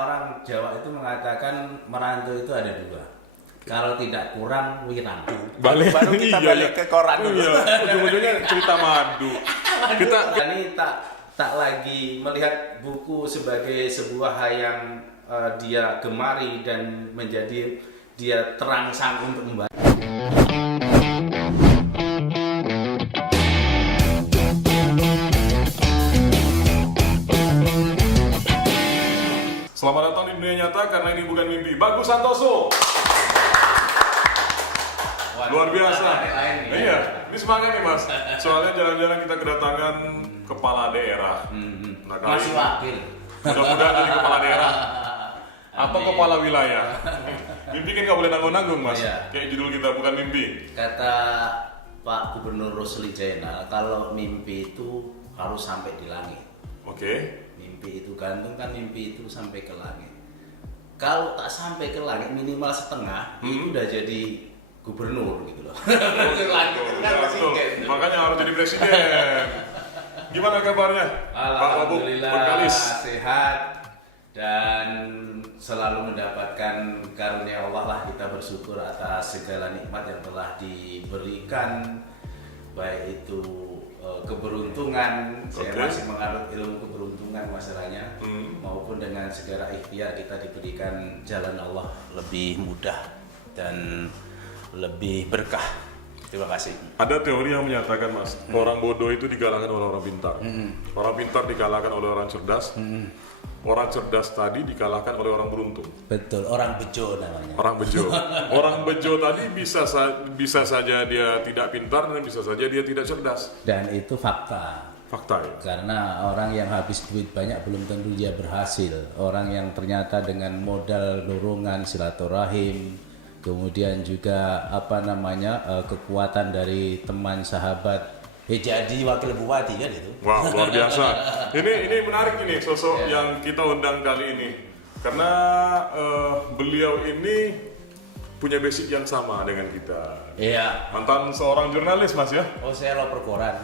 Orang Jawa itu mengatakan merantau itu ada dua. Kalau tidak kurang, wirang. Baru kita balik ke koran dulu. Iya, ujung-ujungnya cerita madu. Ini tak lagi melihat buku sebagai sebuah hal yang dia gemari dan menjadi dia terangsang untuk membaca. Selamat datang di dunia nyata karena ini bukan mimpi. Bagus Santoso. Luar biasa. Iya, ini semangat nih Mas. Soalnya jarang-jarang kita kedatangan kepala daerah. Nah, Masih wakil. Mudah-mudahan jadi kepala daerah. Apa kepala wilayah? Mimpi kan nggak boleh nanggung-nanggung Mas. Iya. Kayak judul kita bukan mimpi. Kata Pak Gubernur Rusli Jainal, kalau mimpi itu harus sampai di langit. Oke. Mimpi itu gantung kan, mimpi itu sampai ke langit. Kalau tak sampai ke langit minimal setengah, itu udah jadi gubernur gitu loh. Betul. Makanya harus jadi presiden. Gimana kabarnya? Pak Wabuk Alhamdulillah Berkalis. sehat dan selalu mendapatkan karunia Allah lah. Kita bersyukur atas segala nikmat yang telah diberikan, baik itu keberuntungan, saya masih menganut ilmu keberuntungan masalahnya, maupun dengan segala ikhtiar kita diberikan jalan Allah lebih mudah dan lebih berkah. Terima kasih. Ada teori yang menyatakan Mas, orang bodoh itu dikalahkan oleh orang pintar. Orang pintar dikalahkan oleh orang cerdas. Orang cerdas tadi dikalahkan oleh orang beruntung. Betul, orang bejo namanya. Orang bejo. Orang bejo tadi bisa saja dia tidak pintar dan bisa saja dia tidak cerdas. Dan itu fakta. Fakta ya. Karena orang yang habis duit banyak belum tentu dia berhasil. Orang yang ternyata dengan modal dorongan silaturahim, kemudian juga kekuatan dari teman sahabat, jadi wakil bupati kan itu. Wah, luar biasa. Ini menarik ini sosok yang kita undang kali ini. Karena beliau ini punya basic yang sama dengan kita. Iya. Mantan seorang jurnalis Mas ya. Oh, saya loper koran.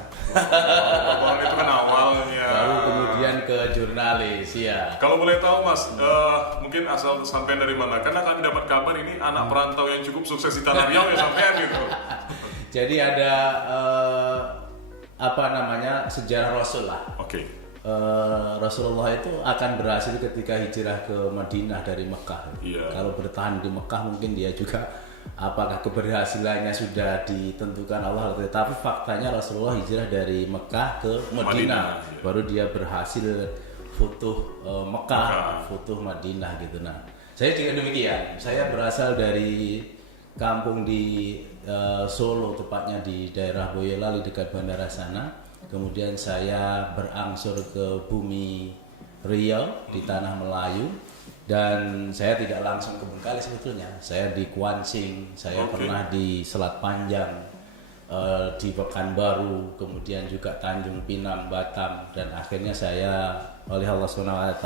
Orang itu kan awalnya. Lalu kemudian ke jurnalis, ya. Kalau boleh tahu Mas, mungkin asal sampean dari mana? Karena kami dapat kabar ini anak perantau yang cukup sukses di Tanah Riau ya sampean gitu. Jadi ada sejarah Rasul lah. Oke. Rasulullah itu akan berhasil ketika hijrah ke Madinah dari Mekah. Iya. Kalau bertahan di Mekah mungkin dia juga apakah keberhasilannya sudah ditentukan Allah, tetapi faktanya Rasulullah hijrah dari Mekah ke Madinah. Iya. Baru dia berhasil futuh Mekah, futuh Madinah gitu. Nah, saya juga demikian. Saya berasal dari kampung di Solo, tepatnya di daerah Boyolali dekat bandara sana. Kemudian saya berangsur ke bumi Riau di tanah Melayu, dan saya tidak langsung ke Bengkalis sebetulnya. Saya di Kuansing, saya pernah di Selat Panjang, di Pekanbaru, kemudian juga Tanjung Pinang, Batam, dan akhirnya saya oleh Allah SWT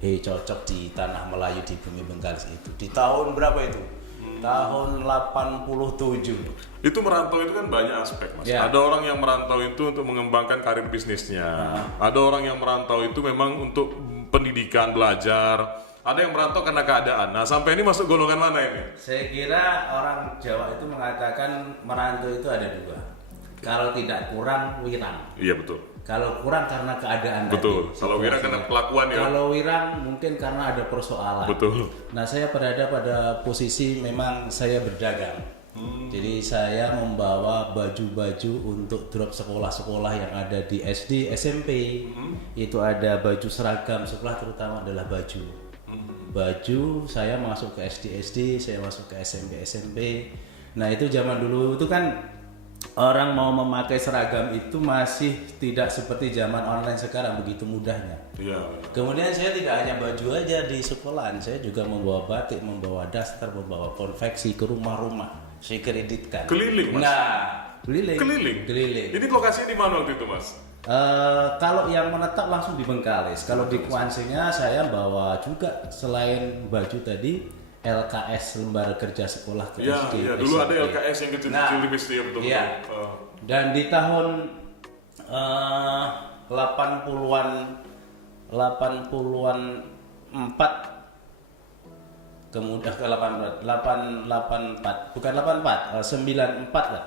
cocok di tanah Melayu di bumi Bengkalis itu. Di tahun berapa itu? Tahun 87. Itu merantau itu kan banyak aspek Mas. Ya. Ada orang yang merantau itu untuk mengembangkan karir bisnisnya. Ada orang yang merantau itu memang untuk pendidikan, belajar. Ada yang merantau karena keadaan. Nah, sampai ini masuk golongan mana ini? Saya kira orang Jawa itu mengatakan merantau itu ada dua. Kalau tidak kurang, wirang. Iya betul. Kalau kurang karena keadaan Betul. tadi. Kalau wirang karena kelakuan ya. Kalau wirang mungkin karena ada persoalan. Betul. Nah, saya berada pada posisi memang saya berdagang. Jadi saya membawa baju-baju untuk drop sekolah-sekolah yang ada di SD, SMP. Itu ada baju seragam sekolah, terutama adalah baju. Baju saya masuk ke SD, saya masuk ke SMP. Nah, itu zaman dulu itu kan orang mau memakai seragam itu masih tidak seperti zaman online sekarang begitu mudahnya. Iya. Kemudian saya tidak hanya baju aja di sekolahan, saya juga membawa batik, membawa daster, membawa konveksi ke rumah-rumah. Saya kreditkan. Keliling Mas. Nah, keliling. Keliling. Ini lokasinya di mana waktu itu Mas? Kalau yang menetap langsung di Bengkalis. Kalau di Kuansinya saya bawa juga selain baju tadi LKS lembar kerja sekolah ke Iya, SD. iya. Dulu ada LKS yang kecil-kecil di SD ya betul. Iya. Dan di tahun 80-an kemudian ke 884 bukan 84 94 lah.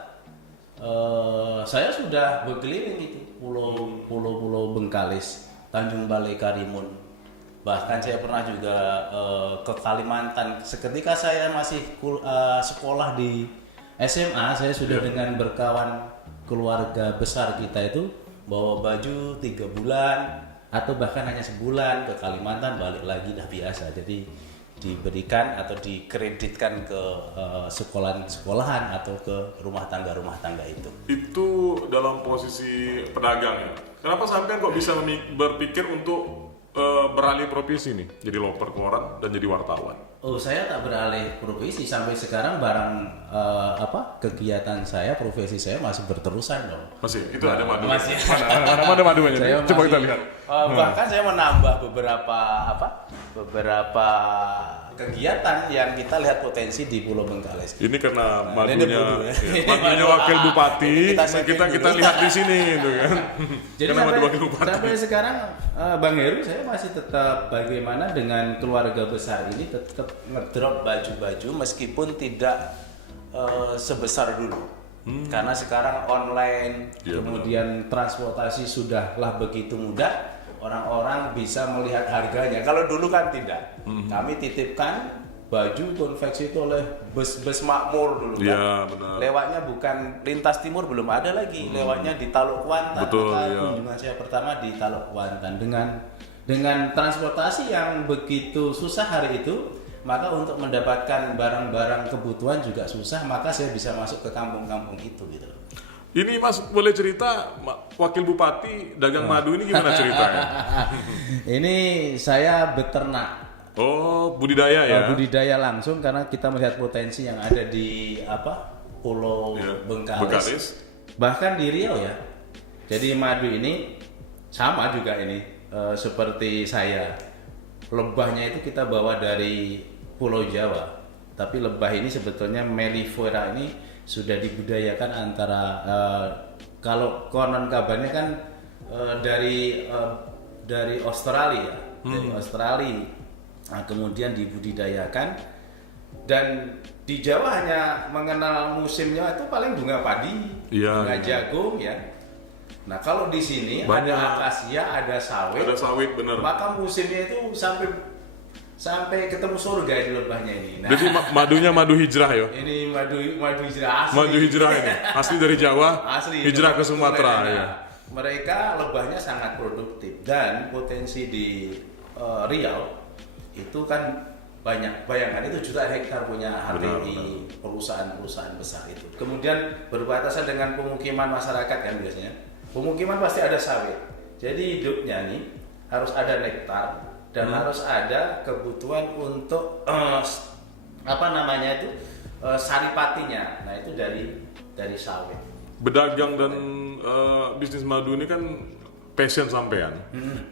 Saya sudah berkeliling itu pulau Bengkalis, Tanjung Balai Karimun, bahkan saya pernah juga ke Kalimantan. Seketika saya masih sekolah di SMA, saya sudah dengan berkawan keluarga besar kita itu bawa baju 3 bulan atau bahkan hanya sebulan ke Kalimantan, balik lagi dah biasa. Jadi diberikan atau dikreditkan ke sekolahan atau ke rumah tangga itu. Itu dalam posisi pedagang ya. Kenapa sampean kok bisa berpikir untuk beralih profesi nih, jadi loper koran dan jadi wartawan? Oh, saya tak beralih profesi sampai sekarang. Kegiatan saya, profesi saya masih berterusan dong. Masih, itu ada madu. Masih. Mana madunya? Coba kita lihat. Bahkan saya menambah beberapa kegiatan yang kita lihat potensi di Pulau Bengkalis. Ini karena madunya wakil bupati. Kita lihat di sini, gitu kan. Jadi sampai sekarang, Bang Heru, saya masih tetap bagaimana dengan keluarga besar ini tetap ngedrop baju-baju meskipun tidak sebesar dulu. Karena sekarang online, kemudian transportasi sudahlah begitu mudah. Orang-orang bisa melihat harganya. Kalau dulu kan tidak. Kami titipkan baju konveksi itu oleh bus Makmur dulu kan. Ya, benar. Lewatnya bukan lintas timur, belum ada lagi. Lewatnya di Taluk Kuantan. Betul, kunjungan saya pertama di Taluk Kuantan dengan transportasi yang begitu susah hari itu, maka untuk mendapatkan barang-barang kebutuhan juga susah, maka saya bisa masuk ke kampung-kampung itu gitu. Ini Mas boleh cerita wakil bupati dagang madu ini gimana ceritanya? Ini saya beternak. Oh, budidaya ya? Budidaya langsung karena kita melihat potensi yang ada di Pulau Bengkalis. Bahkan di Riau ya. Jadi madu ini sama juga ini seperti saya. Lebahnya itu kita bawa dari Pulau Jawa. Tapi lebah ini sebetulnya mellifera ini sudah dibudayakan antara kalau konon kabarnya kan dari Australia, dari Australia. Nah, kemudian dibudidayakan dan di Jawa hanya mengenal musimnya itu paling bunga padi, bunga jagung ya. Nah, kalau di sini banyak, ada akasia, ada sawit, bener. Maka musimnya itu sampai ketemu surga di lebahnya ini. Nah, jadi madunya madu hijrah ya? Ini madu hijrah asli. Madu hijrah ini asli dari Jawa, hijrah ke Sumatera ya. Mereka lebahnya sangat produktif dan potensi di Riau itu kan banyak. Bayangkan itu jutaan hektar punya HTI, perusahaan-perusahaan besar itu. Kemudian berbatasan dengan pemukiman masyarakat kan biasanya. Pemukiman pasti ada sawit. Jadi hidupnya nih harus ada nektar dan harus ada kebutuhan untuk saripatinya. Nah, itu dari sawit. Berdagang dan bisnis madu ini kan passion sampean.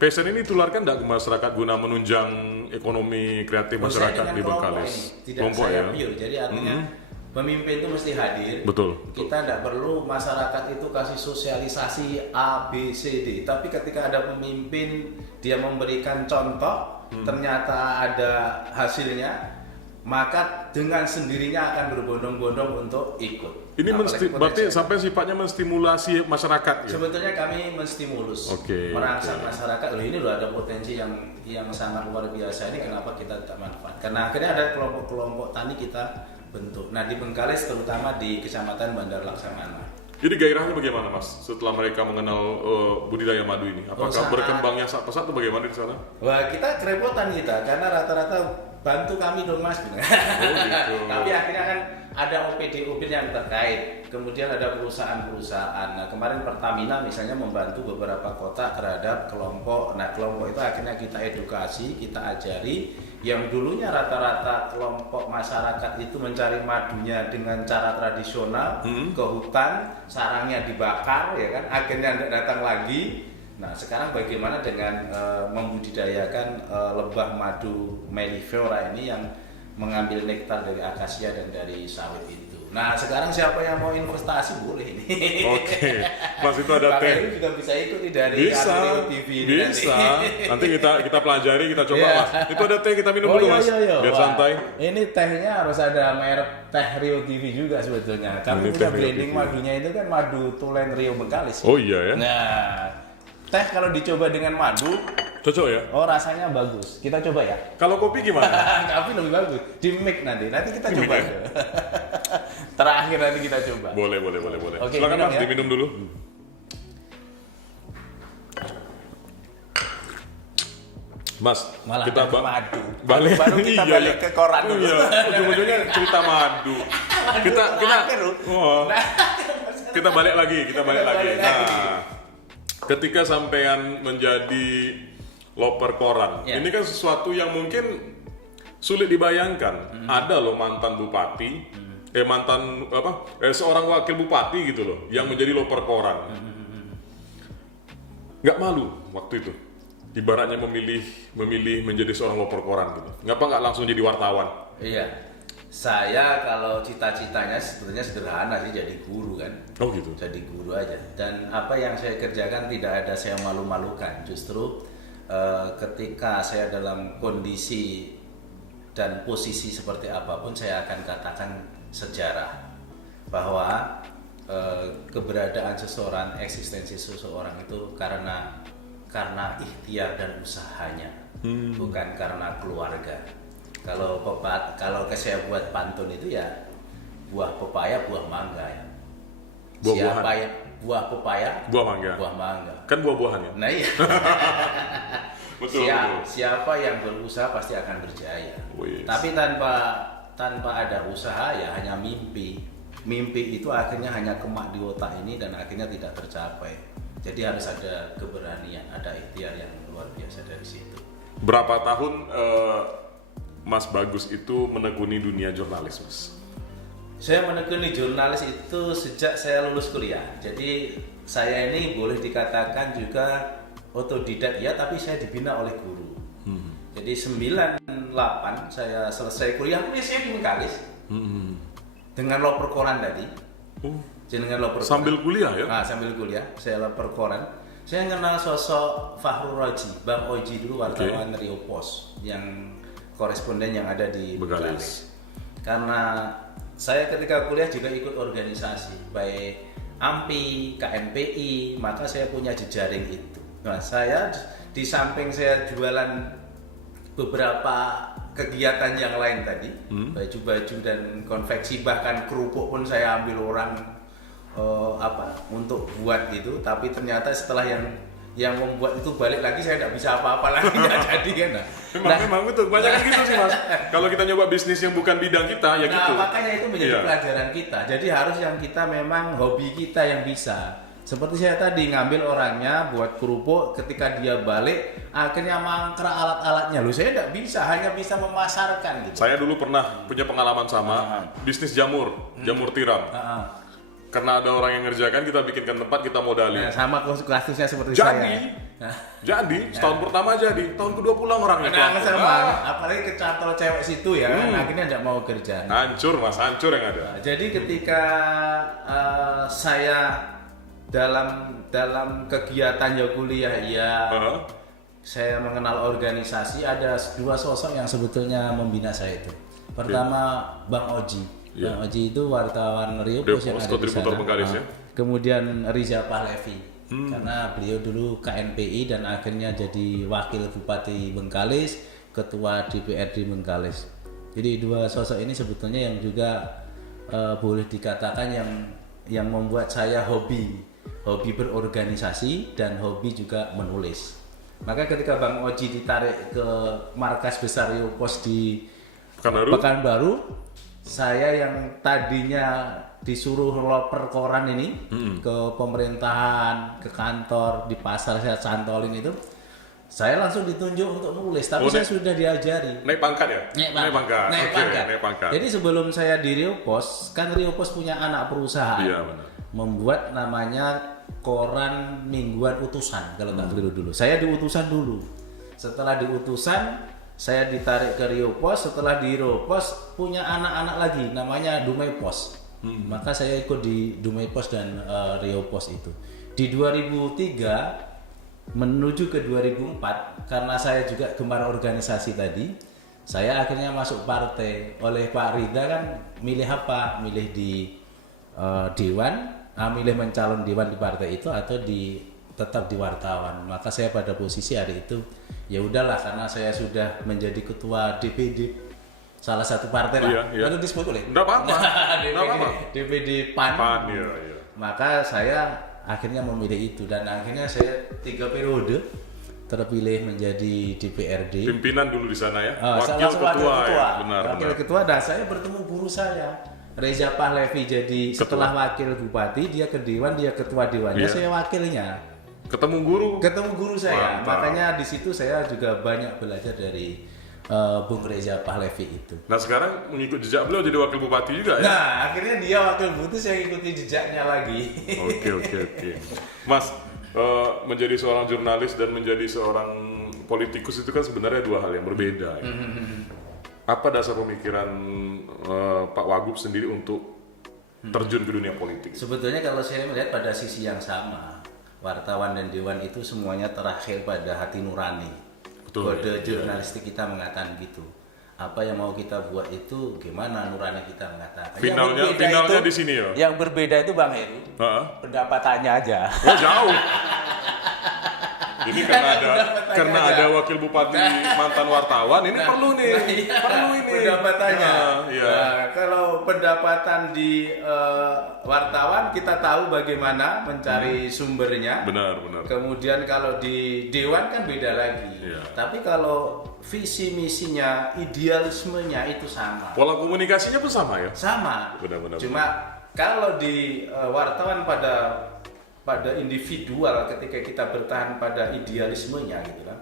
Passion ini tularkan enggak ke masyarakat guna menunjang ekonomi kreatif masyarakat di Bengkalis? Kelompok saya pure. Jadi artinya pemimpin itu mesti hadir. Betul. Kita tidak perlu masyarakat itu kasih sosialisasi A, B, C, D. Tapi ketika ada pemimpin, dia memberikan contoh, ternyata ada hasilnya, maka dengan sendirinya akan berbondong-bondong untuk ikut. Ini berarti sampai sifatnya menstimulasi masyarakat. Sebetulnya kami menstimulus, merangsang masyarakat. Ini loh ada potensi yang sangat luar biasa. Ini kenapa kita tidak manfaatkan? Nah, akhirnya ada kelompok-kelompok tani kita bentuk. Nah, di Bengkalis terutama di Kecamatan Bandar Laksamana. Jadi gairahnya bagaimana, Mas? Setelah mereka mengenal budidaya madu ini, apakah berkembangnya pesat atau bagaimana di sana? Wah, kita kerepotan karena rata-rata bantu kami dong, Mas. Gitu. Tapi akhirnya kan ada OPD yang terkait. Kemudian ada perusahaan-perusahaan. Nah, kemarin Pertamina misalnya membantu beberapa kota terhadap kelompok. Nah, kelompok itu akhirnya kita edukasi, kita ajari. Yang dulunya rata-rata kelompok masyarakat itu mencari madunya dengan cara tradisional, ke hutan, sarangnya dibakar, ya kan, akhirnya datang lagi. Nah, sekarang bagaimana dengan membudidayakan lebah madu mellifera ini yang mengambil nektar dari akasia dan dari sawit itu. Nah sekarang siapa yang mau investasi boleh ini. Oke, Mas itu ada Pak teh. Heru juga bisa ikut nih dari Bisa, Rio TV ini bisa. Nanti kita pelajari, kita coba Iya. Mas. Itu ada teh, kita minum Oh, dulu iya, Mas, iya. biar Wah, santai. Ini tehnya harus ada merek teh Rio TV juga sebetulnya. Kami Ini punya teh Rio blending TV. madunya itu kan madu tulen Rio Bengkalis. Oh iya ya, Nah, teh kalau dicoba dengan madu, cocok ya. oh rasanya bagus. Kita coba ya. Kalau kopi gimana? Kopi lebih bagus. Di mix nanti kita Di coba. mix ya? Terakhir nanti kita coba. Boleh. Oke, Silakan minum Mas, ya. diminum dulu. Mas, Malah kita ke madu. balik. Baru kita Iya, balik iya. ke koran dulu. Iya, ujung-ujungnya cerita madu. kita terakhir, loh. oh, kita balik lagi. balik Nah, lagi. ketika sampean menjadi loper koran, Ya. ini kan sesuatu yang mungkin sulit dibayangkan. Ada loh mantan bupati, seorang wakil bupati gitu loh, yang menjadi loper koran. Nggak malu waktu itu, ibaratnya memilih menjadi seorang loper koran gitu. Ngapa nggak langsung jadi wartawan? Iya. Saya kalau cita-citanya sebetulnya sederhana sih, jadi guru kan. Oh gitu. Jadi guru aja. Dan apa yang saya kerjakan tidak ada saya malu-malukan. Justru ketika saya dalam kondisi dan posisi seperti apapun, saya akan katakan sejarah bahwa keberadaan seseorang, eksistensi seseorang itu karena ikhtiar dan usahanya, bukan karena keluarga. Kalau saya buat pantun itu ya buah pepaya, buah mangga ya. Buah-buahan. Siapa yang buah pepaya, Buah mangga. buah mangga. Kan buah-buahan ya. Nah iya. Betul. Siapa yang berusaha pasti akan berjaya. Wis. Tapi tanpa ada usaha ya hanya mimpi. Mimpi itu akhirnya hanya kemak di otak ini dan akhirnya tidak tercapai. Jadi harus ada keberanian, ada ikhtiar yang luar biasa dari situ. Berapa tahun Mas Bagus itu menekuni dunia jurnalis, Mas? Saya menekuni jurnalis itu sejak saya lulus kuliah. Jadi saya ini boleh dikatakan juga otodidak ya, tapi saya dibina oleh guru. Jadi 98 saya selesai kuliah saya di Bengkalis. Dengan loper koran tadi. Oh, Dengan loper sambil koran. kuliah ya? Nah, sambil kuliah saya loper koran. Saya kenal sosok Fahrul Raji, Bang Oji dulu wartawan Rio Pos yang koresponden yang ada di Bengkalis. Karena saya ketika kuliah juga ikut organisasi baik AMPI, KMPI, maka saya punya jejaring itu. Nah, saya di samping saya jualan beberapa kegiatan yang lain tadi, baju-baju dan konveksi, bahkan kerupuk pun saya ambil orang untuk buat gitu. Tapi ternyata setelah yang membuat itu balik lagi saya tidak bisa apa-apa lagi, nggak jadi kan. Memang betul, banyak kan gitu sih Mas. Kalau kita nyoba bisnis yang bukan bidang kita ya gitu. Makanya itu menjadi Iya. pelajaran kita. Jadi harus yang kita memang hobi kita yang bisa. Seperti saya tadi ngambil orangnya buat kerupuk, ketika dia balik akhirnya mangkrak alat-alatnya. Loh saya tidak bisa, hanya bisa memasarkan gitu. Saya dulu pernah punya pengalaman sama bisnis jamur tiram. Karena ada orang yang ngerjakan, kita bikinkan tempat, kita modali. Nah, sama kasusnya seperti Jadi, saya. jadi setahun pertama jadi, tahun kedua pulang orangnya. Nah, sama, apalagi kecantol cewek situ ya, akhirnya tidak mau kerja. Hancur Mas, hancur yang ada. Nah, jadi ketika saya dalam kegiatan ya kuliah ya, saya mengenal organisasi, ada dua sosok yang sebetulnya membina saya itu. Pertama Bang Oji. Bang Oji itu wartawan Rio Pos yang ada di kontributor sana. Bengkalis ya. Kemudian Riza Pahlevi. Karena beliau dulu KNPI dan akhirnya jadi wakil Bupati Bengkalis, ketua DPRD Bengkalis. Jadi dua sosok ini sebetulnya yang juga boleh dikatakan yang membuat saya hobi berorganisasi dan hobi juga menulis. Maka ketika Bang Oji ditarik ke markas besar Rio Pos di Pekanbaru, saya yang tadinya disuruh loper koran ini ke pemerintahan, ke kantor, di pasar saya cantolin itu, saya langsung ditunjuk untuk nulis. Tapi saya sudah diajari. Naik pangkat ya? Naik pangkat. Jadi sebelum saya di Rio Pos, kan Rio Pos punya anak perusahaan. Iya benar. Membuat namanya koran mingguan utusan kalau nggak keliru dulu. Saya di utusan dulu. Setelah di utusan, saya ditarik ke Rio Pos. Setelah di Rio Pos punya anak-anak lagi namanya Dumai Pos. Maka saya ikut di Dumai Pos dan Riau Pos itu. Di 2003 menuju ke 2004, karena saya juga gemar organisasi tadi, saya akhirnya masuk partai. Oleh Pak Rida kan milih apa? Milih di dewan, milih mencalon dewan di partai itu atau tetap di wartawan. Maka saya pada posisi hari itu ya udahlah, karena saya sudah menjadi ketua DPD salah satu partai lah. Lalu disebut boleh? Enggak apa-apa. DPD PAN. Iya. Maka saya akhirnya memilih itu, dan akhirnya saya 3 periode terpilih menjadi DPRD. Pimpinan dulu di sana ya. Wakil ketua. Ya. Benar. Ketua, dan saya bertemu guru saya Reza Pahlevi. Jadi setelah wakil bupati dia ke dewan, dia ketua dewannya, saya wakilnya. Ketemu guru saya. Mantap. Makanya di situ saya juga banyak belajar dari Bung Reza Pahlevi itu. Nah sekarang mengikut jejak beliau jadi wakil bupati juga ya? Nah akhirnya dia wakil bupati, saya ikuti jejaknya lagi. Oke. Mas, menjadi seorang jurnalis dan menjadi seorang politikus itu kan sebenarnya 2 hal yang berbeda ya? Apa dasar pemikiran Pak Wagub sendiri untuk terjun ke dunia politik? Sebetulnya kalau saya melihat pada sisi yang sama, wartawan dan dewan itu semuanya terakhir pada hati nurani. Kode jurnalistik kita mengatakan gitu. Apa yang mau kita buat itu gimana nurani kita mengatakan. Finalnya di sini ya. Yang berbeda itu Bang Heru, pendapatannya aja. Oh jauh. Ini karena ada wakil bupati mantan wartawan, ini perlu ini. Pendapatannya. Nah, kalau pendapatan di wartawan kita tahu bagaimana mencari sumbernya. Benar. Kemudian kalau di dewan kan beda lagi. Tapi kalau visi misinya, idealismenya itu sama. Pola komunikasinya pun sama ya? Sama. Benar. Cuma kalau di wartawan pada individual, ketika kita bertahan pada idealismenya gitu kan.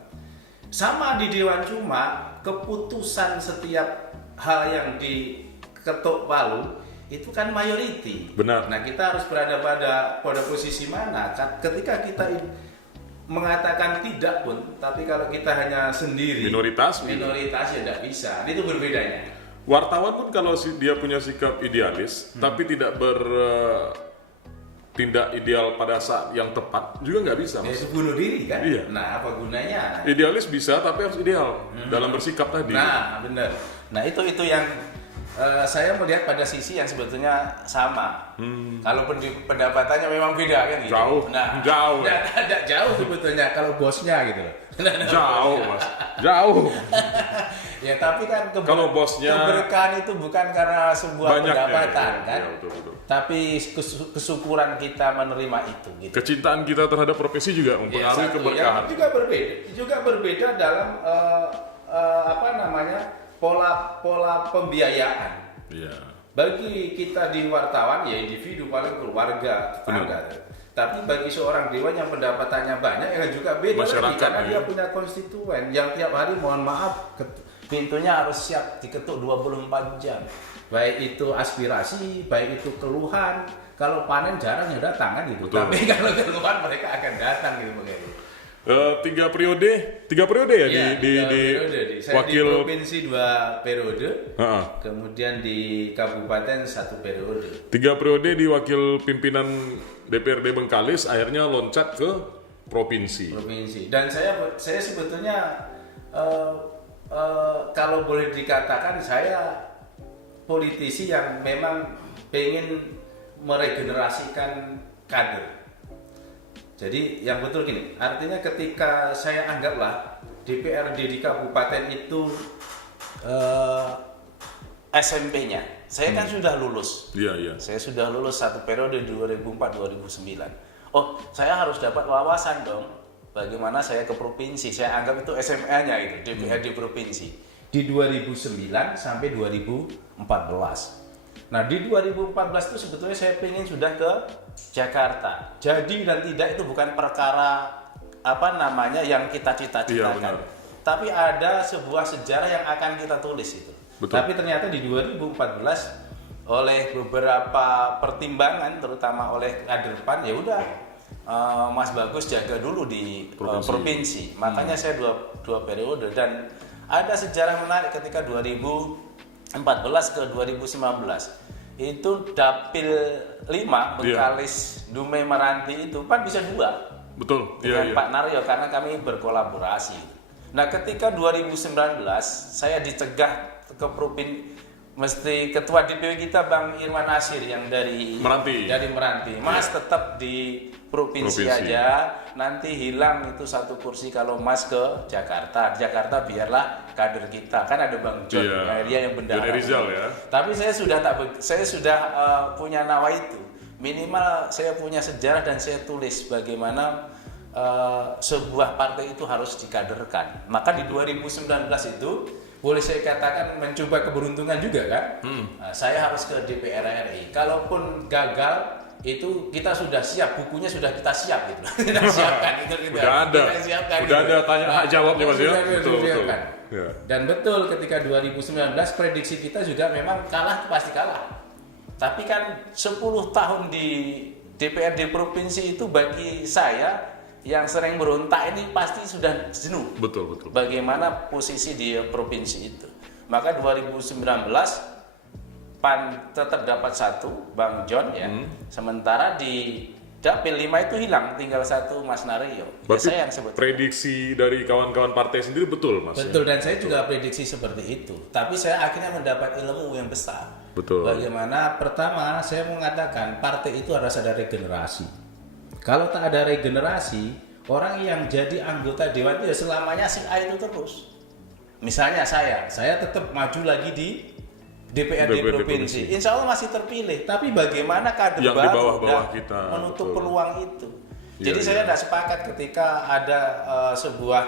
Sama di dewan, cuma keputusan setiap hal yang diketuk palu itu kan mayoriti. Benar. Nah, kita harus berada pada posisi mana? Ketika kita mengatakan tidak pun, tapi kalau kita hanya sendiri minoritas ya tidak bisa. Itu berbedanya. Wartawan pun kalau dia punya sikap idealis tapi tidak tindak ideal pada saat yang tepat juga nggak bisa, Mas. Itu bunuh diri kan? Iya. Nah, apa gunanya? Idealis bisa, tapi harus ideal dalam bersikap tadi. Nah, benar. Nah, itu yang saya melihat pada sisi yang sebetulnya sama. Kalau pendapatannya memang beda kan gitu. Jauh. Tidak jauh sebetulnya kalau bosnya gitu loh. Jauh, Mas. Jauh. Ya, tapi kan kalau bosnya keberkahan itu bukan karena sebuah pendapatan kan. Ya, betul. Tapi kesyukuran kita menerima itu gitu. Kecintaan kita terhadap profesi juga mempengaruhi keberkahan. Juga berbeda dalam pola pembiayaan. Iya. Bagi kita di wartawan ya individu, paling keluarga, tetangga. Tapi bagi seorang dewan yang pendapatannya banyak ya juga beda lagi, karena dia punya konstituen yang tiap hari mohon maaf pintunya harus siap diketuk 24 jam. Baik itu aspirasi, baik itu keluhan. Kalau panen jarang ya datang kan gitu. Betul. Tapi kalau keluhan mereka akan datang gitu begitu. 3 periode ya, di Saya wakil di provinsi 2 periode, kemudian di kabupaten 1 periode. 3 periode di wakil pimpinan DPRD Bengkalis, akhirnya loncat ke provinsi. Dan saya sebetulnya kalau boleh dikatakan saya politisi yang memang pengen meregenerasikan kader. Jadi yang betul gini, artinya ketika saya anggaplah DPRD di kabupaten itu SMP-nya, saya kan sudah lulus. Iya. Saya sudah lulus 1 periode 2004-2009. Oh, saya harus dapat wawasan dong. Bagaimana saya ke provinsi? Saya anggap itu SMA-nya itu DPRD provinsi. Di 2009 sampai 2014. Nah di 2014 itu sebetulnya saya pengen sudah ke Jakarta. Jadi dan tidak itu bukan perkara yang kita cita-citakan. Tapi ada sebuah sejarah yang akan kita tulis itu. Betul. Tapi ternyata di 2014 oleh beberapa pertimbangan, terutama oleh kader PAN, ya udah Mas Bagus jaga dulu di provinsi. Makanya saya dua periode, dan ada sejarah menarik ketika 2014 ke 2019. itu dapil 5 Bengkalis Dumai Meranti itu kan bisa 2 Betul. dengan Pak Naryo karena kami berkolaborasi. Nah ketika 2019 saya dicegah ke mesti ketua DPW kita Bang Irwan Nasir yang dari Meranti. Mas tetap di provinsi aja, nanti hilang itu 1 kursi kalau Mas ke Jakarta. Di Jakarta biarlah kader kita. Kan ada Bang John Area yang bendara. Rizal ya. Tapi saya sudah punya nawa itu. Minimal saya punya sejarah dan saya tulis bagaimana sebuah partai itu harus dikaderkan. Maka di 2019 itu boleh saya katakan mencoba keberuntungan juga kan. Saya harus ke DPR RI. Kalaupun gagal itu kita sudah siap, bukunya sudah kita siap gitu. Kita siapkan itu udah ada tanya hak jawabnya Mas ya. Betul. Ya. Dan betul ketika 2019 prediksi kita juga memang kalah pasti kalah. Tapi kan 10 tahun di DPRD provinsi itu bagi saya yang sering berontak ini pasti sudah jenuh. Betul. Bagaimana posisi di provinsi itu. Maka 2019 PAN tetap dapat 1 Bang John ya. Sementara di dapil 5 itu hilang, tinggal 1 Mas Naryo. Berarti saya yang sebut. Prediksi dari kawan-kawan partai sendiri betul Mas. Betul dan saya juga prediksi seperti itu. Tapi saya akhirnya mendapat ilmu yang besar. Betul. Bagaimana pertama saya mengatakan partai itu harus ada regenerasi. Kalau tak ada regenerasi, orang yang jadi anggota dewan itu ya selamanya si A itu terus. Misalnya saya tetap maju lagi di DPRD provinsi. Insya Allah masih terpilih. Tapi bagaimana kader yang baru di bawah-bawah kita menutup peluang itu? Jadi saya tidak sepakat ketika ada sebuah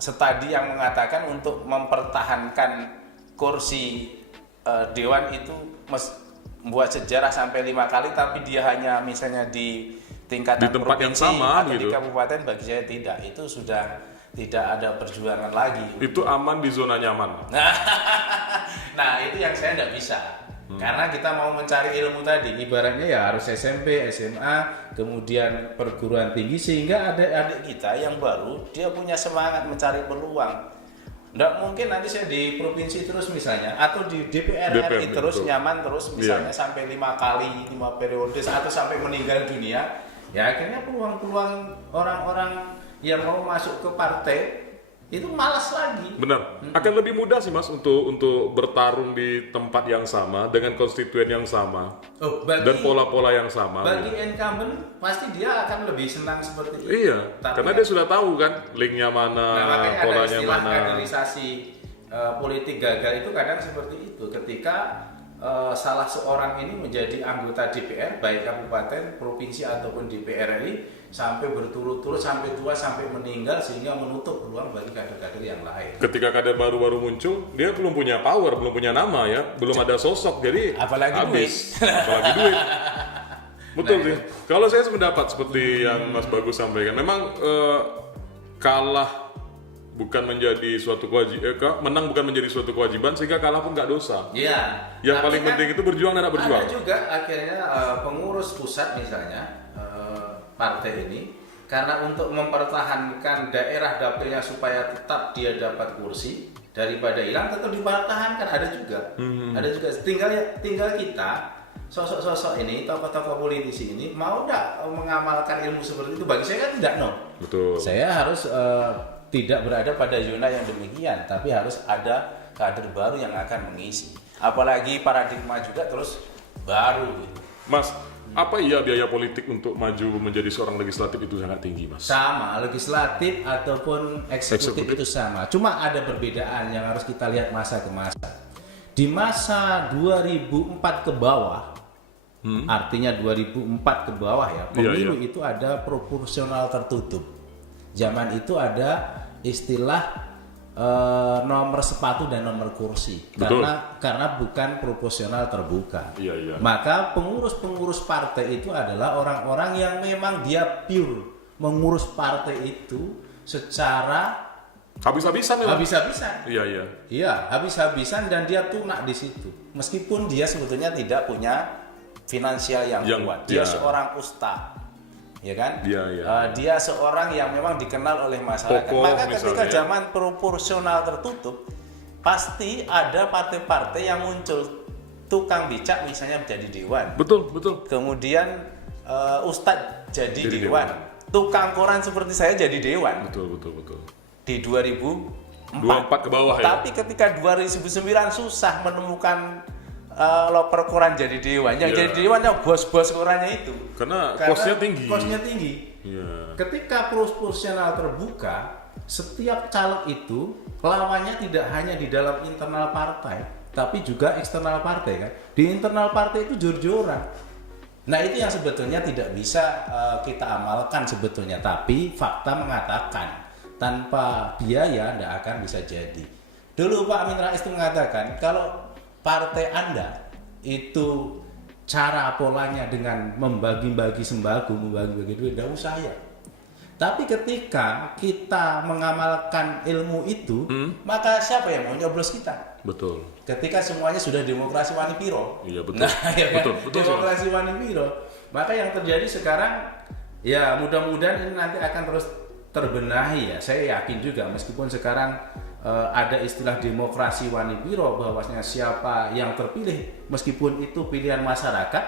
studi yang mengatakan untuk mempertahankan kursi dewan itu membuat sejarah sampai 5 kali, tapi dia hanya misalnya di tingkatan tempat provinsi yang sama atau gitu. di kabupaten, bagi saya tidak. Itu sudah tidak ada perjuangan lagi. Itu aman di zona nyaman. Nah itu yang saya tidak bisa. Karena kita mau mencari ilmu tadi, ibaratnya ya harus SMP, SMA, kemudian perguruan tinggi, sehingga adik-adik kita yang baru dia punya semangat mencari peluang. Nggak mungkin nanti saya di provinsi terus misalnya, atau di DPR RI terus betul. Nyaman terus misalnya sampai 5 kali, 5 periode, atau sampai meninggal dunia. Ya akhirnya peluang-peluang orang-orang yang mau masuk ke partai itu malas lagi. Benar. Akan lebih mudah sih Mas untuk bertarung di tempat yang sama dengan konstituen yang sama dan pola-pola yang sama. Bagi incumbent pasti dia akan lebih senang seperti itu. Iya. Karena dia sudah tahu kan linknya mana, polanya mana. Kaderisasi politik gagal itu kadang seperti itu. Ketika salah seorang ini menjadi anggota DPR baik kabupaten, provinsi ataupun DPR RI sampai berturut-turut sampai tua sampai meninggal, sehingga menutup peluang bagi kader-kader yang lain. Ketika kader baru-baru muncul, dia belum punya power, belum punya nama ya, belum ada sosok, jadi apalagi habis. Apalagi duit. Betul sih. Kalau saya sependapat seperti yang Mas Bagus sampaikan, memang kalah bukan menjadi suatu kewajiban, menang bukan menjadi suatu kewajiban, sehingga kalah pun nggak dosa. Iya. Yang paling penting itu berjuang dan berjuang. Ada juga akhirnya pengurus pusat misalnya partai ini, karena untuk mempertahankan daerah dapilnya supaya tetap dia dapat kursi daripada hilang, tetap dipertahankan. Ada juga. Ada juga. Tinggal kita sosok-sosok ini, tokoh-tokoh politisi ini mau nggak mengamalkan ilmu seperti itu. Bagi saya kan tidak Betul. Saya harus tidak berada pada zona yang demikian, tapi harus ada kader baru yang akan mengisi. Apalagi paradigma juga terus baru. Mas, apa iya biaya politik untuk maju menjadi seorang legislatif itu sangat tinggi, Mas? Sama, legislatif ataupun eksekutif itu sama. Cuma ada perbedaan yang harus kita lihat masa ke masa. Di masa 2004 ke bawah, artinya 2004 ke bawah ya, pemilu itu ada proporsional tertutup. Zaman itu ada istilah nomor sepatu dan nomor kursi. Karena bukan proporsional terbuka. Maka pengurus-pengurus partai itu adalah orang-orang yang memang dia pure mengurus partai itu secara habis-habisan. Iya, habis-habisan, dan dia tunak di situ. Meskipun dia sebetulnya tidak punya finansial yang kuat. Dia seorang ustaz. Ya kan? Dia seorang yang memang dikenal oleh masyarakat. Maka ketika zaman proporsional tertutup, pasti ada partai-partai yang muncul tukang becak misalnya jadi dewan. Betul, betul. Kemudian ustadz jadi dewan. dewan. Tukang koran seperti saya jadi dewan. Betul, betul, betul. Di 2004 24 ke bawah ya. Tapi ketika 2009 susah menemukan loper koran jadi dewan. Yang jadi dewan yang bos-bos korannya itu. Karena kosnya tinggi. Kosnya tinggi. Iya. Ketika proporsional terbuka, setiap caleg itu lawannya tidak hanya di dalam internal partai, tapi juga eksternal partai kan. Di internal partai itu jor-joran. Nah itu yang sebetulnya tidak bisa kita amalkan sebetulnya, tapi fakta mengatakan tanpa biaya tidak akan bisa jadi. Dulu Pak Amin Rais itu mengatakan kalau partai Anda itu cara polanya dengan membagi-bagi sembako, membagi-bagi duit, tidak usah ya. Tapi ketika kita mengamalkan ilmu itu, maka siapa yang mau nyoblos kita? Betul. Ketika semuanya sudah demokrasi wani piro. Iya betul. Nah, ya kan? Betul. Demokrasi wani piro. Maka yang terjadi sekarang, ya mudah-mudahan ini nanti akan terus terbenahi ya. Saya yakin juga meskipun sekarang ada istilah demokrasi wani piro, bahwasanya siapa yang terpilih meskipun itu pilihan masyarakat,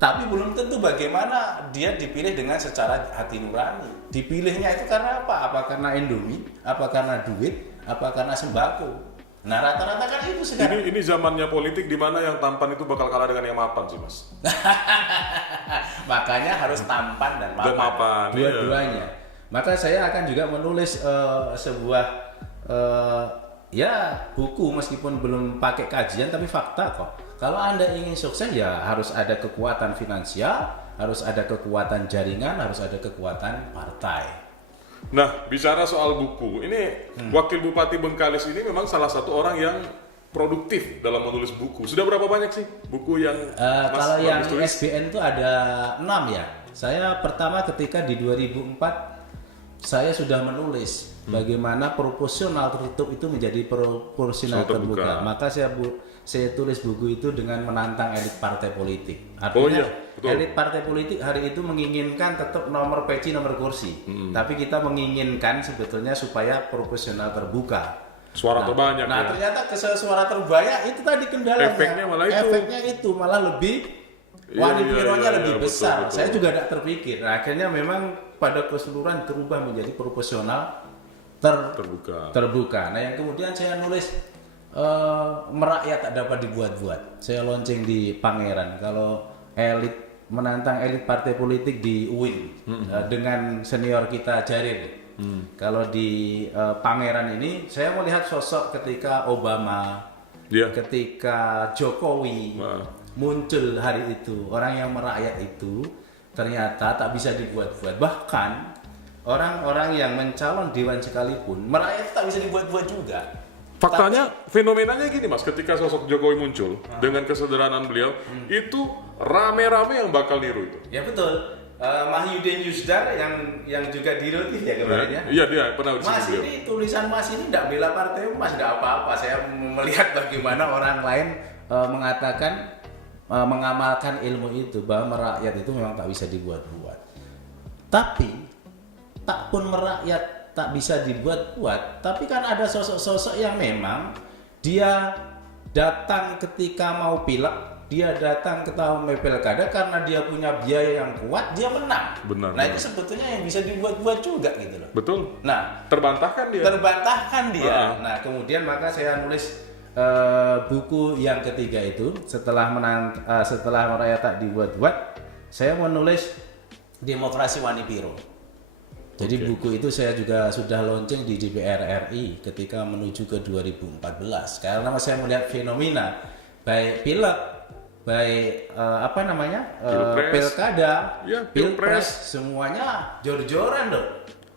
tapi belum tentu bagaimana dia dipilih dengan secara hati nurani. Dipilihnya itu karena apa? Apa karena Indomie? Apa karena duit? Apa karena sembako? Nah rata-rata kan itu sekarang. Ini zamannya politik di mana yang tampan itu bakal kalah dengan yang mapan sih Mas. Makanya harus tampan dan mapan. Dan mapan, dua-duanya. Maka saya akan juga menulis sebuah buku meskipun belum pakai kajian tapi fakta kok. Kalau Anda ingin sukses ya harus ada kekuatan finansial, harus ada kekuatan jaringan, harus ada kekuatan partai. Nah, bicara soal buku, ini Wakil Bupati Bengkalis ini memang salah satu orang yang produktif dalam menulis buku. Sudah berapa banyak sih buku yang Mas kalau yang tulis? SBN itu ada 6 ya. Saya pertama ketika di 2004 saya sudah menulis bagaimana proporsional tertutup itu menjadi proporsional terbuka. Maka saya tulis buku itu dengan menantang elit partai politik. Artinya elit partai politik hari itu menginginkan tetap nomor peci, nomor kursi. Tapi kita menginginkan sebetulnya supaya proporsional terbuka. Suara terbanyak. Nah, ternyata suara terbanyak itu tadi kendalanya. Efeknya itu malah lebih wani pironya lebih besar. Betul. Saya juga tidak terpikir. Nah, akhirnya memang pada keseluruhan berubah menjadi proporsional terbuka. Nah, yang kemudian saya nulis merakyat tak dapat dibuat-buat. Saya lonceng di Pangeran. Kalau menantang elit partai politik di UIN dengan senior kita Jarir. Kalau di Pangeran ini saya melihat sosok ketika Obama, ketika Jokowi muncul hari itu, orang yang merakyat itu ternyata tak bisa dibuat-buat. Bahkan orang-orang yang mencalon dewan sekalipun merakyat tak bisa dibuat-buat juga. Faktanya, fenomenanya gini Mas, ketika sosok Jokowi muncul dengan kesederhanaan beliau, itu rame-rame yang bakal niru itu. Ya betul. Mahyudin Yusdar yang juga di Rotif ya kemarin ya. Iya dia pernah di Mas beliau. ini tulisan Mas ini tidak bela partai Mas, tidak apa-apa. Saya melihat bagaimana orang lain mengatakan mengamalkan ilmu itu bahwa merakyat itu memang tak bisa dibuat-buat. Tapi tak pun merakyat tak bisa dibuat-buat, tapi kan ada sosok-sosok yang memang dia datang ketika mau pilek, dia datang ke tahun pilkada karena dia punya biaya yang kuat, dia menang. Benar. Nah itu sebetulnya yang bisa dibuat-buat juga gitu loh. Betul. Nah terbantahkan dia. Nah kemudian maka saya nulis buku yang ketiga itu setelah merakyat tak dibuat-buat, saya menulis Demokrasi Wani Piro. Jadi buku itu saya juga sudah launching di DPR RI ketika menuju ke 2014. Karena saya melihat fenomena baik pilek, baik pilkada, pilpres, semuanya jor-joran dong.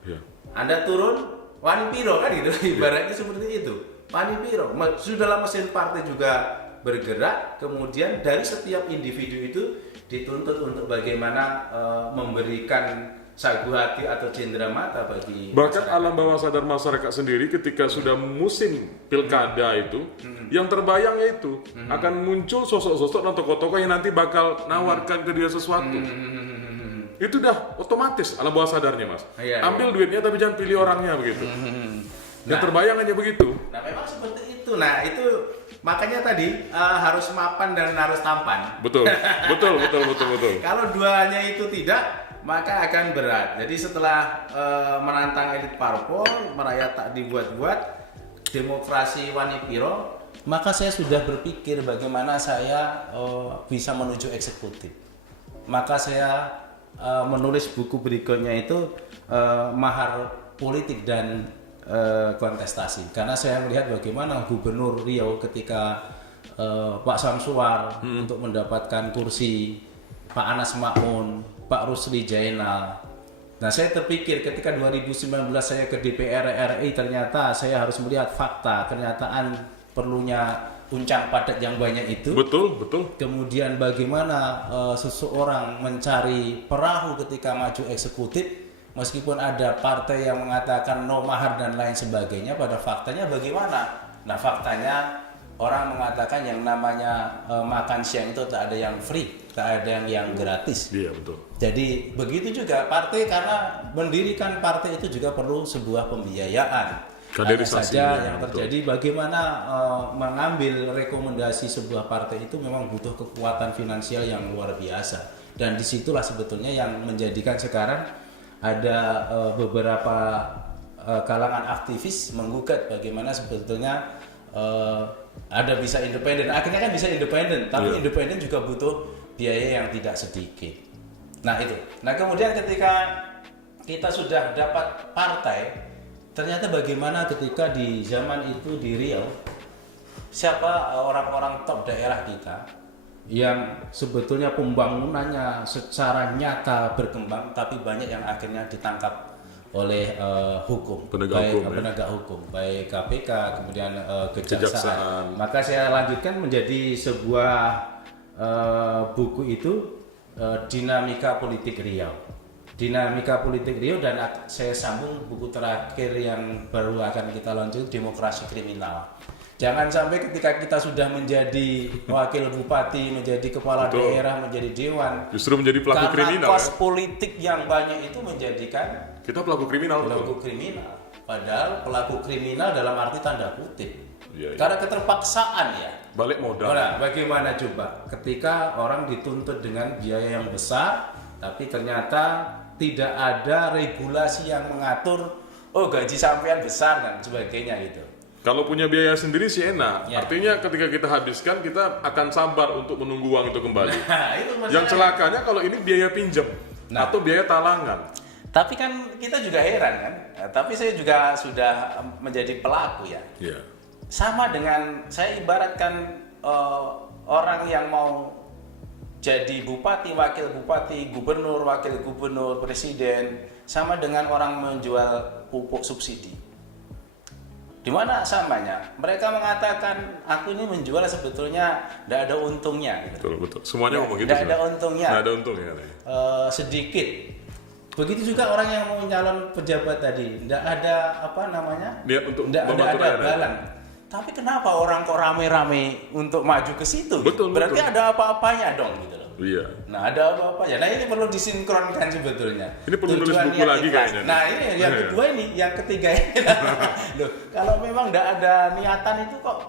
Ya. Anda turun Wani Piro kan gitu, ibaratnya seperti itu. Wani Piro, sudahlah mesin partai juga bergerak, kemudian dari setiap individu itu dituntut untuk bagaimana memberikan sagu hati atau cendera mata bagi bahkan masyarakat. alam bawah sadar masyarakat sendiri ketika sudah musim pilkada itu yang terbayang yaitu akan muncul sosok-sosok dan tokoh-tokoh yang nanti bakal nawarkan ke dia sesuatu. Itu udah otomatis alam bawah sadarnya Mas. Ambil duitnya tapi jangan pilih orangnya begitu. Yang terbayang hanya begitu. Nah memang seperti itu. Nah itu Makanya tadi harus mapan dan harus tampan. Betul. Kalau duanya itu tidak, maka akan berat. Jadi setelah menantang elit parpol, merayat tak dibuat-buat, demokrasi wani piro, maka saya sudah berpikir bagaimana saya bisa menuju eksekutif. Maka saya menulis buku berikutnya itu Mahar Politik dan Kontestasi, karena saya melihat bagaimana Gubernur Riau ketika Pak Samsuar untuk mendapatkan kursi, Pak Anas Makmun, Pak Rusli Jainal. Nah, saya terpikir ketika 2019 saya ke DPR RI, ternyata saya harus melihat fakta, kenyataan perlunya uncang padat yang banyak itu. Betul. Kemudian bagaimana seseorang mencari perahu ketika maju eksekutif, meskipun ada partai yang mengatakan no mahar dan lain sebagainya, pada faktanya bagaimana? Nah, faktanya orang mengatakan yang namanya makan siang itu tak ada yang free, tak ada yang gratis. Iya, betul. Jadi begitu juga partai, karena mendirikan partai itu juga perlu sebuah pembiayaan. Hanya saja yang terjadi bagaimana mengambil rekomendasi sebuah partai itu memang butuh kekuatan finansial yang luar biasa. Dan disitulah sebetulnya yang menjadikan sekarang ada beberapa kalangan aktivis menggugat bagaimana sebetulnya ada bisa independen. Akhirnya kan bisa independen, tapi independen juga butuh biaya yang tidak sedikit. Nah itu. Nah kemudian ketika kita sudah dapat partai, ternyata bagaimana ketika di zaman itu di Riau, siapa orang-orang top daerah kita yang sebetulnya pembangunannya secara nyata berkembang, tapi banyak yang akhirnya ditangkap oleh hukum, penegak hukum, baik KPK, kemudian kejaksaan. Maka saya lanjutkan menjadi sebuah buku itu, Dinamika Politik Riau. Dinamika Politik Riau, dan saya sambung buku terakhir yang baru akan kita launching, Demokrasi Kriminal. Jangan sampai ketika kita sudah menjadi wakil bupati, menjadi kepala daerah, menjadi dewan, justru menjadi pelaku kriminal. Karena kos politik yang banyak itu menjadikan kita pelaku kriminal. Kriminal. Padahal pelaku kriminal dalam arti tanda kutip. Iya. Karena keterpaksaan ya. Balik modal. Nah, bagaimana coba ketika orang dituntut dengan biaya yang besar, tapi ternyata tidak ada regulasi yang mengatur, gaji sampean besar dan sebagainya gitu. Kalau punya biaya sendiri sih enak. Ya. Artinya ketika kita habiskan, kita akan sabar untuk menunggu uang itu kembali. Nah, itu yang celakanya kalau ini biaya pinjam atau biaya talangan. Tapi kan kita juga heran kan. Tapi saya juga sudah menjadi pelaku ya. Yeah. Sama dengan saya ibaratkan orang yang mau jadi bupati, wakil bupati, gubernur, wakil gubernur, presiden, sama dengan orang menjual pupuk subsidi. Di mana samanya? Mereka mengatakan aku ini menjual sebetulnya tidak ada untungnya. Gitu. Betul. Semuanya ngomong gitu. Tidak ada untungnya. Tidak ada untungnya. Sedikit. Begitu juga orang yang mau calon pejabat tadi, tidak ada tidak ada balan. Tapi kenapa orang kok rame-rame untuk maju ke situ? Betul. Berarti ada apa-apanya dong gitu loh. Iya. Nah ada apa-apanya. Nah ini perlu disinkronkan sebetulnya. Ini perlu nulis buku lagi kayaknya. Nah ini yang kedua ini, yang ketiga ini. Loh, kalau memang tidak ada niatan itu kok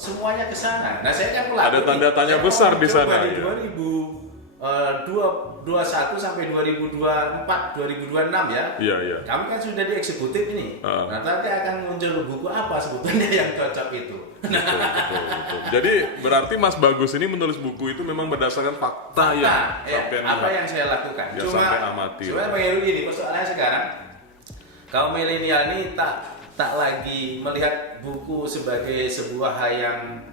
semuanya ke sana. Nah saya kan pelaku. Ada tanda tanya besar di sana. Di 2021 sampai 2024, 2026 ya. Iya. Kami kan sudah di eksekutif ini. Nah nanti akan muncul buku apa sebetulnya yang cocok itu. Betul. Jadi berarti Mas Bagus ini menulis buku itu memang berdasarkan fakta yang apa yang saya lakukan. Ya, sampai amati. Cuma Bang Heru ini persoalannya sekarang kaum milenial ini tak lagi melihat buku sebagai sebuah hal yang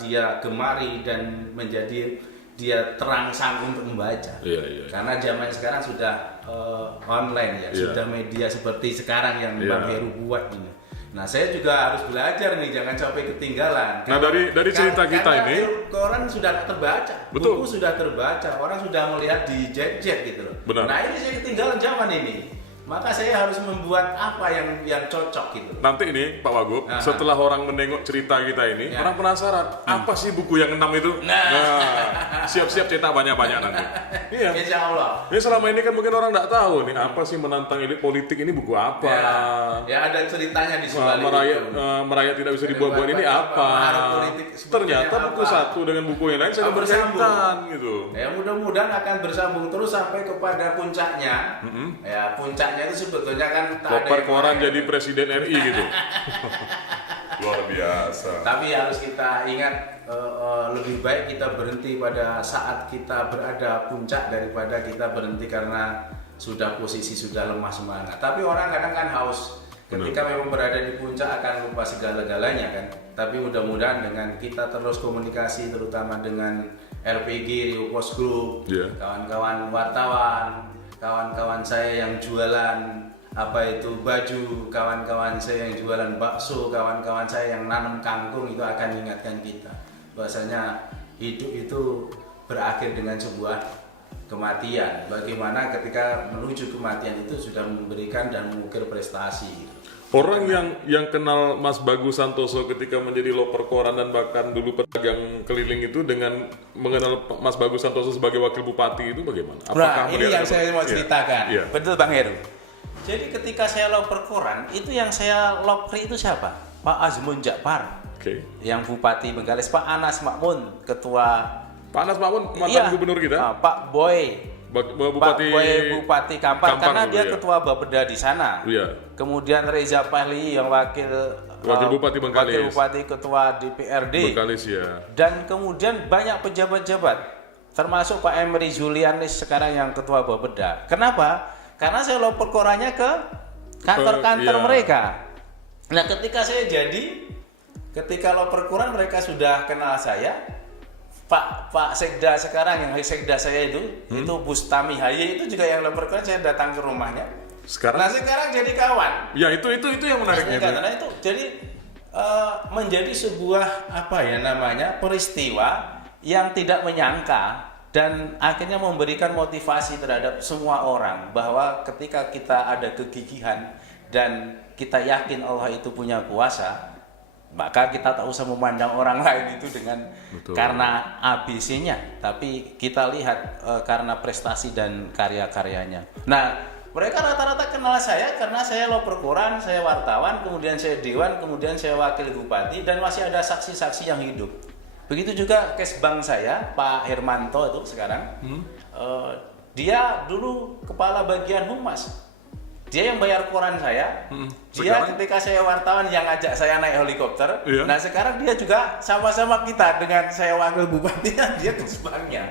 dia gemari dan menjadi dia terangsang untuk membaca. Iya. Karena zaman sekarang sudah online ya, sudah media seperti sekarang yang Bang Heru buat ini. Nah, saya juga harus belajar nih, jangan sampai ketinggalan. Nah, dari cerita kita ini, koran sudah terbaca, betul. Buku sudah terbaca, orang sudah melihat di jet gitu loh. Benar. Nah, ini saya ketinggalan zaman ini. maka saya harus membuat apa yang cocok gitu. Nanti ini Pak Wagub, setelah orang menengok cerita kita ini, orang penasaran, apa sih buku yang 6 itu? Nah, siap-siap cetak banyak-banyak nanti. Iya. Insya Allah. Ini selama ini kan mungkin orang nggak tahu nih, apa sih menantang elit politik ini buku apa? Ya ada ceritanya di sebalik Merayat tidak bisa dibuat-buat ini apa? Ternyata buku satu dengan buku yang lain saya berkaitan gitu. Ya mudah-mudahan akan bersambung terus sampai kepada puncaknya. Ya puncaknya itu sebetulnya kan Loper koran jadi presiden RI gitu. Luar biasa. Tapi harus kita ingat lebih baik kita berhenti pada saat kita berada puncak daripada kita berhenti karena posisi sudah lemah semangat. Tapi orang kadang kan haus ketika memang berada di puncak akan lupa segala-galanya kan. Tapi mudah-mudahan dengan kita terus komunikasi terutama dengan LPG, Rio Post Group, kawan-kawan wartawan, kawan-kawan saya yang jualan baju, kawan-kawan saya yang jualan bakso, kawan-kawan saya yang nanam kangkung, itu akan mengingatkan kita bahwasanya hidup itu berakhir dengan sebuah kematian. Bagaimana ketika menuju kematian itu sudah memberikan dan mengukir prestasi. Orang yang kenal Mas Bagus Santoso ketika menjadi loper koran dan bahkan dulu pedagang keliling itu dengan mengenal Mas Bagus Santoso sebagai wakil bupati itu bagaimana? Apakah ini yang saya mau ceritakan. Iya. Betul Bang Heru. Jadi ketika saya loper koran, itu yang saya loperi itu siapa? Pak Azmun Jakfar, yang Bupati Bengkalis. Pak Anas Makmun, ketua. Pak Anas Makmun mantan gubernur kita. Pak Boy. Bupati Kampar karena dia ketua Bapeda di sana. Kemudian Reza Pahli yang wakil Bupati Bengkalis. Wakil Bupati ketua DPRD. Bengkalis ya. Dan kemudian banyak pejabat-pejabat termasuk Pak Emery Julianis sekarang yang ketua Bapeda. Kenapa? Karena saya loper korannya ke kantor-kantor mereka. Nah, ketika loper koran mereka sudah kenal saya. Pak Sekda sekarang yang Sekda saya itu Bustami Haye itu juga yang loper koran saya datang ke rumahnya. Sekarang jadi kawan. Ya itu yang menariknya. Karena itu jadi menjadi sebuah peristiwa yang tidak menyangka dan akhirnya memberikan motivasi terhadap semua orang bahwa ketika kita ada kegigihan dan kita yakin Allah itu punya kuasa, maka kita tak usah memandang orang lain itu dengan karena ABC-nya, tapi kita lihat karena prestasi dan karya-karyanya. Nah, mereka rata-rata kenal saya karena saya loper koran, saya wartawan, kemudian saya dewan, kemudian saya wakil bupati, dan masih ada saksi-saksi yang hidup. Begitu juga Kesbang saya, Pak Hermanto itu sekarang, dia dulu kepala bagian humas. Dia yang bayar koran saya. Dia ketika saya wartawan yang ngajak saya naik helikopter. Nah sekarang dia juga sama-sama kita dengan saya wakil bupati, dia Kesbangnya.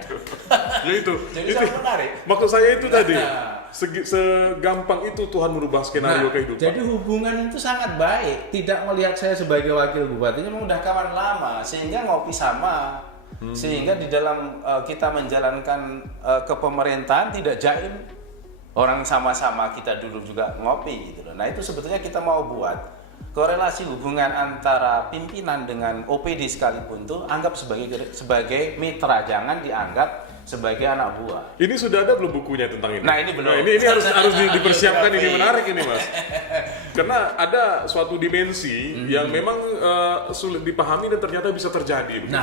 Ya itu. Jadi sangat menarik. Maksud saya itu tadi. Segampang itu Tuhan merubah skenario kehidupan. Jadi hubungan itu sangat baik. Tidak melihat saya sebagai wakil bupatinya, memang udah kawan lama, sehingga ngopi sama. Sehingga di dalam kita menjalankan kepemerintahan tidak jaim. Orang sama-sama kita dulu juga ngopi gitu loh. Nah itu sebetulnya kita mau buat korelasi hubungan antara pimpinan dengan OPD sekalipun tuh anggap sebagai mitra, jangan dianggap sebagai anak buah. Ini sudah ada belum bukunya tentang ini? Nah ini belum. Nah, ini harus dipersiapkan, ini menarik ini Mas. Karena ada suatu dimensi yang memang sulit dipahami dan ternyata bisa terjadi. Begitu.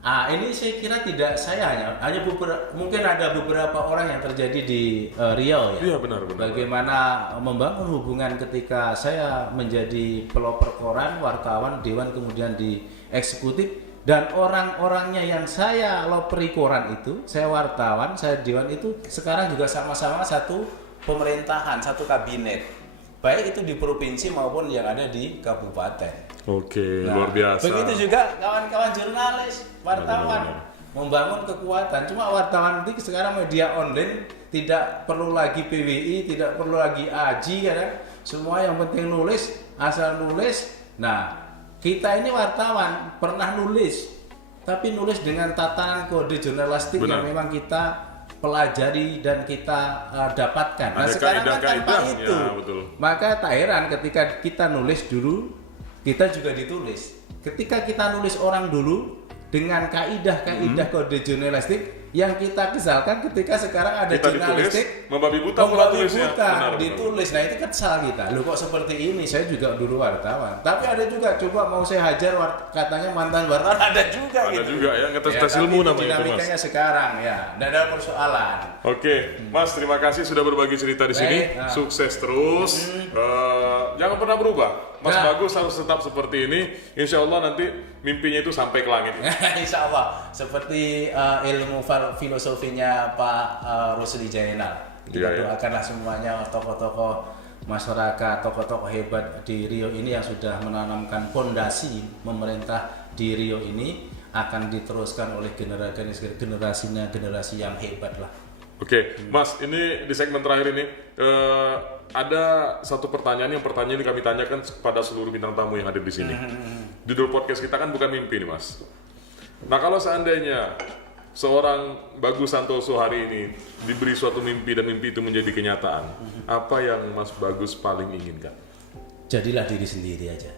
Ini saya kira tidak saya hanya mungkin ada beberapa orang yang terjadi di Riau ya. Iya benar. Bagaimana membangun hubungan ketika saya menjadi pelopor koran, wartawan, dewan, kemudian di eksekutif, dan orang-orangnya yang saya loperi koran itu, saya wartawan, saya dewan itu sekarang juga sama-sama satu pemerintahan, satu kabinet. Baik itu di provinsi maupun yang ada di kabupaten. Oke, luar biasa. Begitu juga kawan-kawan jurnalis, wartawan, membangun kekuatan. Cuma wartawan itu sekarang media online, tidak perlu lagi PWI, tidak perlu lagi AJI, kan? Semua yang penting nulis, asal nulis. Nah, kita ini wartawan pernah nulis, tapi nulis dengan tatanan kode jurnalistik yang memang kita pelajari dan kita dapatkan. Nah sekarang kan tanpa itu, maka tak heran ketika kita nulis dulu, kita juga ditulis. Ketika kita nulis orang dulu dengan kaidah kode jurnalistik, Yang kita kesalkan ketika sekarang ada Kita ditulis, jurnalistik membabi buta pula tulisnya. Benar, benar. ditulis. Nah itu kesal kita. Loh kok seperti ini? Saya juga dulu wartawan. Tapi ada juga coba mau saya hajar katanya mantan wartawan ada juga Ada gitu. juga ya, ngetes-tes tapi ilmu itu namanya itu, Mas. dinamikanya sekarang ya. Tidak ada persoalan. Oke, Mas, terima kasih sudah berbagi cerita di sini. Baik, nah. Sukses terus. Jangan pernah berubah. Mas Nah. Bagus harus tetap seperti ini. Insya Allah nanti mimpinya itu sampai ke langit. Insya Allah seperti ilmu filosofinya Pak Rusli Jainal. Kita Iya, iya. doakanlah semuanya tokoh-tokoh masyarakat, tokoh-tokoh hebat di Riau ini yang sudah menanamkan fondasi memerintah di Riau ini akan diteruskan oleh generasi yang hebat lah. Oke, Mas, ini di segmen terakhir ini ada satu pertanyaan ini kami tanyakan kepada seluruh bintang tamu yang hadir di sini. Judul podcast kita kan bukan mimpi nih, Mas. Nah, kalau seandainya seorang Bagus Santoso hari ini diberi suatu mimpi dan mimpi itu menjadi kenyataan, apa yang Mas Bagus paling inginkan? Jadilah diri sendiri aja.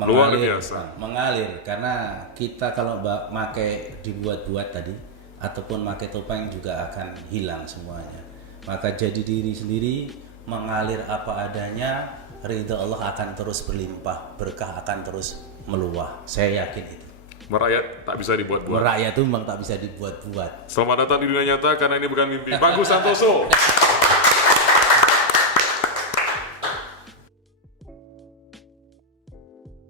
Luar biasa. Mengalir karena kita kalau pakai dibuat-buat tadi ataupun pakai topeng juga akan hilang semuanya. Maka jadi diri sendiri, mengalir apa adanya, ridha Allah akan terus berlimpah, berkah akan terus meluah. Saya yakin itu. Merakyat tak bisa dibuat-buat. Merakyat itu memang tak bisa dibuat-buat. Selamat datang di dunia nyata karena ini bukan mimpi. Bagus Santoso.